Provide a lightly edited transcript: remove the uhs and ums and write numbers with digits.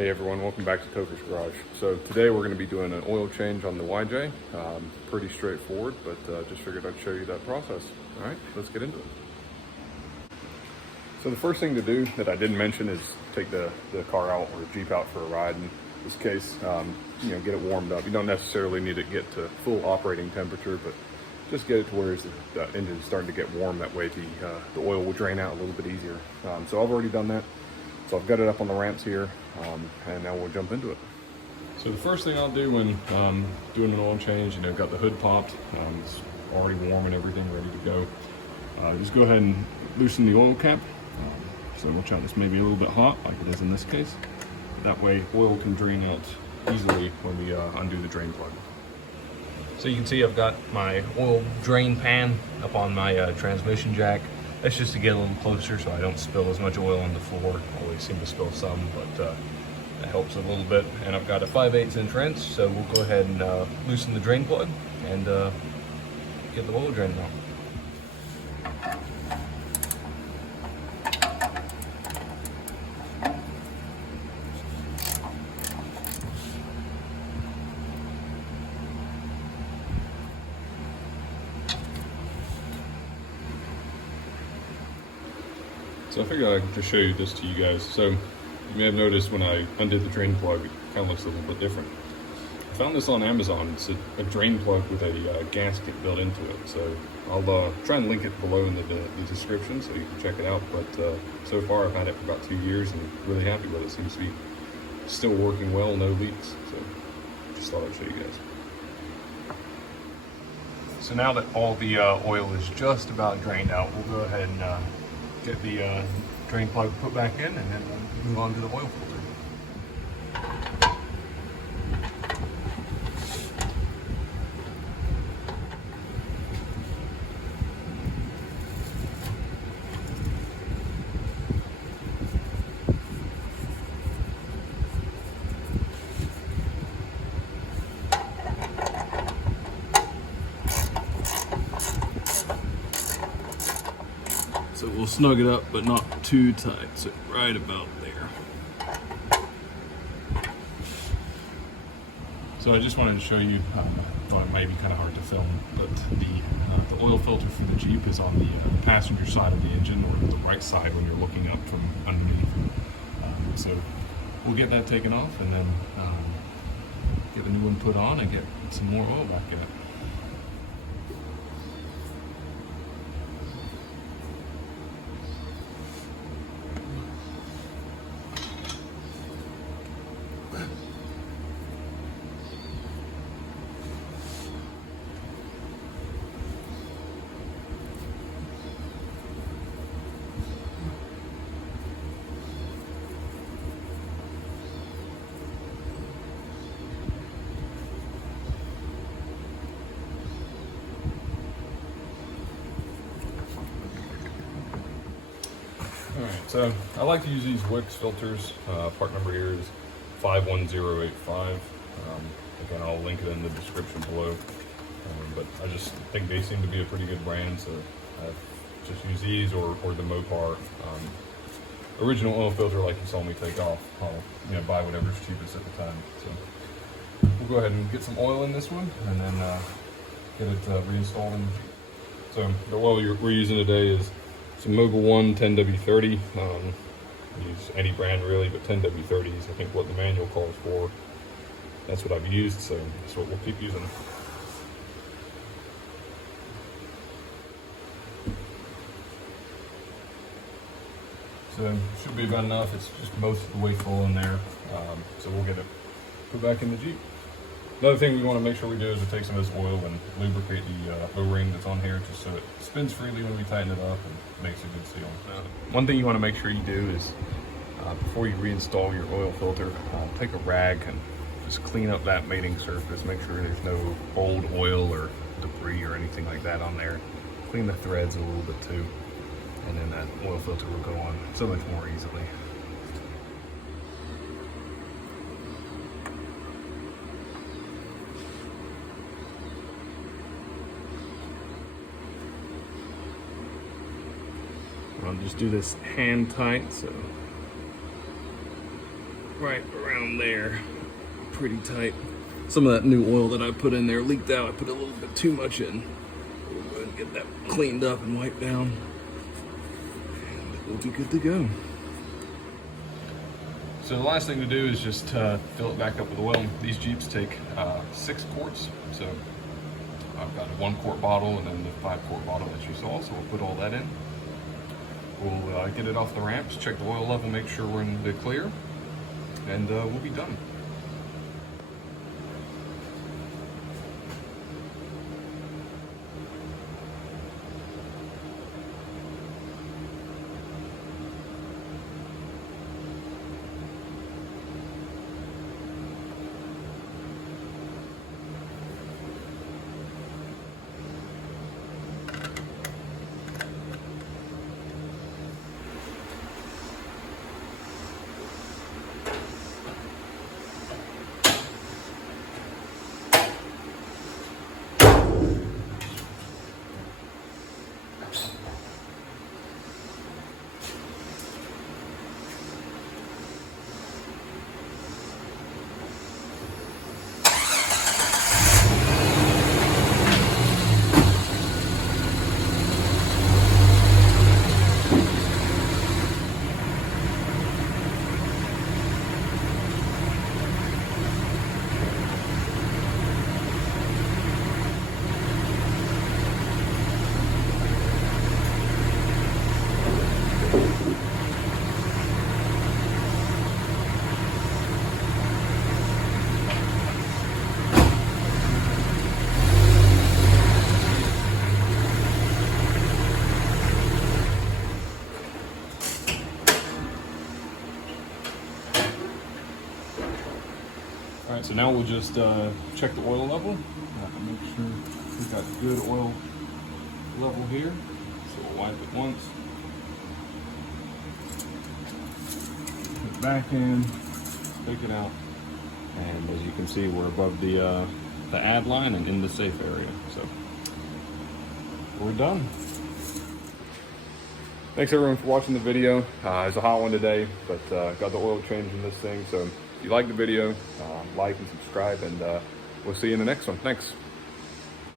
Hey everyone, welcome back to Coker's Garage. So today we're going to be doing an oil change on the YJ. Pretty straightforward, but just figured I'd show you that process. All right, let's get into it. So the first thing to do that I didn't mention is take the car out or Jeep out for a ride. In this case, get it warmed up. You don't necessarily need to get to full operating temperature, but just get it to where the engine's starting to get warm. That way the oil will drain out a little bit easier. So I've already done that. So I've got it up on the ramps here, and now we'll jump into it. So the first thing I'll do when doing an oil change, got the hood popped, it's already warm and everything, ready to go. Just go ahead and loosen the oil cap. So watch out, this may be a little bit hot, like it is in this case. That way oil can drain out easily when we undo the drain plug. So you can see I've got my oil drain pan up on my transmission jack. That's just to get a little closer so I don't spill as much oil on the floor. I always seem to spill some, but that helps a little bit. And I've got a 5/8 inch wrench, so we'll go ahead and loosen the drain plug and get the oil drained out. So I figured I'd just show you this to you guys. So you may have noticed when I undid the drain plug, it kind of looks a little bit different. I found this on Amazon. It's a drain plug with a gasket built into it. So I'll try and link it below in the description so you can check it out. But so far I've had it for about 2 years and really happy with it. Seems to be still working well, no leaks. So just thought I'd show you guys. So now that all the oil is just about drained out, we'll go ahead and get the drain plug put back in, and then we'll move on to the oil filter. So we'll snug it up, but not too tight, so right about there. So I just wanted to show you, thought it might be kind of hard to film, but the oil filter for the Jeep is on the passenger side of the engine, or the right side when you're looking up from underneath. So we'll get that taken off and then get a new one put on and get some more oil back in it. Alright, so I like to use these Wix filters. Part number here is 51085. Again, I'll link it in the description below. But I just think they seem to be a pretty good brand, so I just use these or the Mopar original oil filter like you saw me take off. I'll buy whatever's cheapest at the time. So we'll go ahead and get some oil in this one and then get it reinstalled in the Jeep. So the oil we're using today is some Mobil 1 10W30. Use any brand really, but 10W30 is I think what the manual calls for. That's what I've used, so that's what we'll keep using. So should be about enough. It's just most of the way full in there. So we'll get it put back in the Jeep. Another thing we want to make sure we do is we take some of this oil and lubricate the O-ring that's on here, just so it spins freely when we tighten it up and makes a good seal. One thing you want to make sure you do is before you reinstall your oil filter, take a rag and just clean up that mating surface. Make sure there's no old oil or debris or anything like that on there. Clean the threads a little bit too, and then that oil filter will go on so much more easily. I'll just do this hand tight, so right around there, pretty tight. Some of that new oil that I put in there leaked out. I put a little bit too much in. We'll go ahead and get that cleaned up and wiped down, and we'll be good to go. So the last thing to do is just fill it back up with oil. These Jeeps take 6 quarts, so I've got a 1 quart bottle and then the 5 quart bottle that you saw, so we'll put all that in. We'll get it off the ramps, check the oil level, make sure we're in the clear, and we'll be done. All right, so now we'll just check the oil level. Make sure we've got good oil level here. So we'll wipe it once. Put it back in, take it out. And as you can see, we're above the add line and in the safe area. So we're done. Thanks everyone for watching the video. It's a hot one today, but got the oil change in this thing. So if you like the video, like and subscribe, and we'll see you in the next one. Thanks.